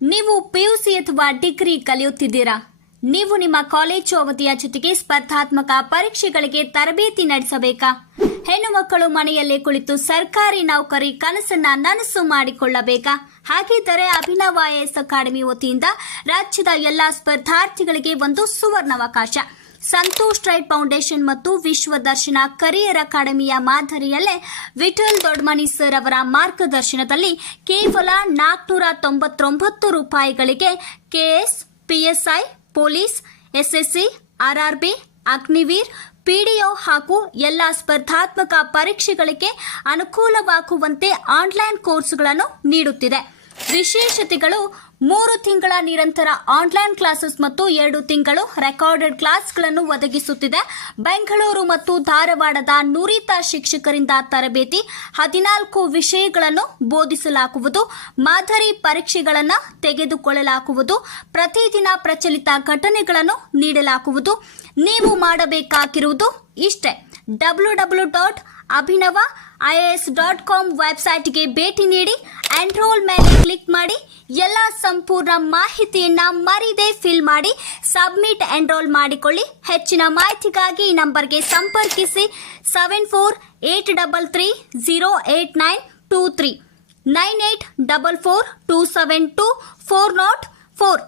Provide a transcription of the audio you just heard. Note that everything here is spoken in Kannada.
ನೀವು ಪಿಯುಸಿ ಅಥವಾ ಡಿಗ್ರಿ ಕಲಿಯುತ್ತಿದ್ದೀರಾ? ನೀವು ನಿಮ್ಮ ಕಾಲೇಜು ಅವಧಿಯ ಜೊತೆಗೆ ಸ್ಪರ್ಧಾತ್ಮಕ ಪರೀಕ್ಷೆಗಳಿಗೆ ತರಬೇತಿ ನಡೆಸಬೇಕಾ? ಹೆಣ್ಣು ಮಕ್ಕಳು ಮನೆಯಲ್ಲೇ ಕುಳಿತು ಸರ್ಕಾರಿ ನೌಕರಿ ಕನಸನ್ನ ನನಸು ಮಾಡಿಕೊಳ್ಳಬೇಕಾ? ಹಾಗಿದ್ದರೆ ಅಭಿನವ ಐಎಎಸ್ ಅಕಾಡೆಮಿ ವತಿಯಿಂದ ರಾಜ್ಯದ ಎಲ್ಲಾ ಸ್ಪರ್ಧಾರ್ಥಿಗಳಿಗೆ ಒಂದು ಸುವರ್ಣಾವಕಾಶ. ಸಂತೋಷ್ ಟ್ರೈಡ್ ಫೌಂಡೇಶನ್ ಮತ್ತು ವಿಶ್ವ ದರ್ಶನ ಕರಿಯರ್ ಅಕಾಡೆಮಿಯ ಮಾದರಿಯಲ್ಲೇ ವಿಠಲ್ ದೊಡ್ಮನಿ ಸರ್ ಅವರ ಮಾರ್ಗದರ್ಶನದಲ್ಲಿ ಕೇವಲ 499 ರೂಪಾಯಿಗಳಿಗೆ KS, PSI, police, SSC, RRB, Agniveer, PDO ಹಾಗೂ ಎಲ್ಲ ಸ್ಪರ್ಧಾತ್ಮಕ ಪರೀಕ್ಷೆಗಳಿಗೆ ಅನುಕೂಲವಾಗುವಂತೆ ಆನ್ಲೈನ್ ಕೋರ್ಸ್ಗಳನ್ನು ನೀಡುತ್ತಿದೆ. ವಿಶೇಷತೆಗಳು: 3 ತಿಂಗಳ ನಿರಂತರ ಆನ್ಲೈನ್ ಕ್ಲಾಸಸ್ ಮತ್ತು 2 ತಿಂಗಳು ರೆಕಾರ್ಡೆಡ್ ಕ್ಲಾಸ್ಗಳನ್ನು ಒದಗಿಸುತ್ತಿದೆ. ಬೆಂಗಳೂರು ಮತ್ತು ಧಾರವಾಡದ ನುರಿತ ಶಿಕ್ಷಕರಿಂದ ತರಬೇತಿ, 14 ವಿಷಯಗಳನ್ನು ಬೋಧಿಸಲಾಗುವುದು. ಮಾದರಿ ಪರೀಕ್ಷೆಗಳನ್ನು ತೆಗೆದುಕೊಳ್ಳಲಾಗುವುದು. ಪ್ರತಿದಿನ ಪ್ರಚಲಿತ ಘಟನೆಗಳನ್ನು ನೀಡಲಾಗುವುದು. ನೀವು ಮಾಡಬೇಕಾಗಿರುವುದು ಇಷ್ಟೇ: www.abhinavaias.com ವೆಬ್ಸೈಟ್ಗೆ ಭೇಟಿ ನೀಡಿ, ಎನ್ರೋಲ್ ಮೇಲೆ ಕ್ಲಿಕ್ ಮಾಡಿ, ಎಲ್ಲ ಸಂಪೂರ್ಣ ಮಾಹಿತಿಯನ್ನ ಮರಿದೇ ಫಿಲ್ ಮಾಡಿ ಸಬ್ಮಿಟ್ ಎನ್ರೋಲ್ ಮಾಡಿಕೊಳ್ಳಿ. ಹೆಚ್ಚಿನ ಮಾಹಿತಿಗಾಗಿ ಈ ನಂಬರ್ಗೆ ಸಂಪರ್ಕಿಸಿ 7483308923 9844272404.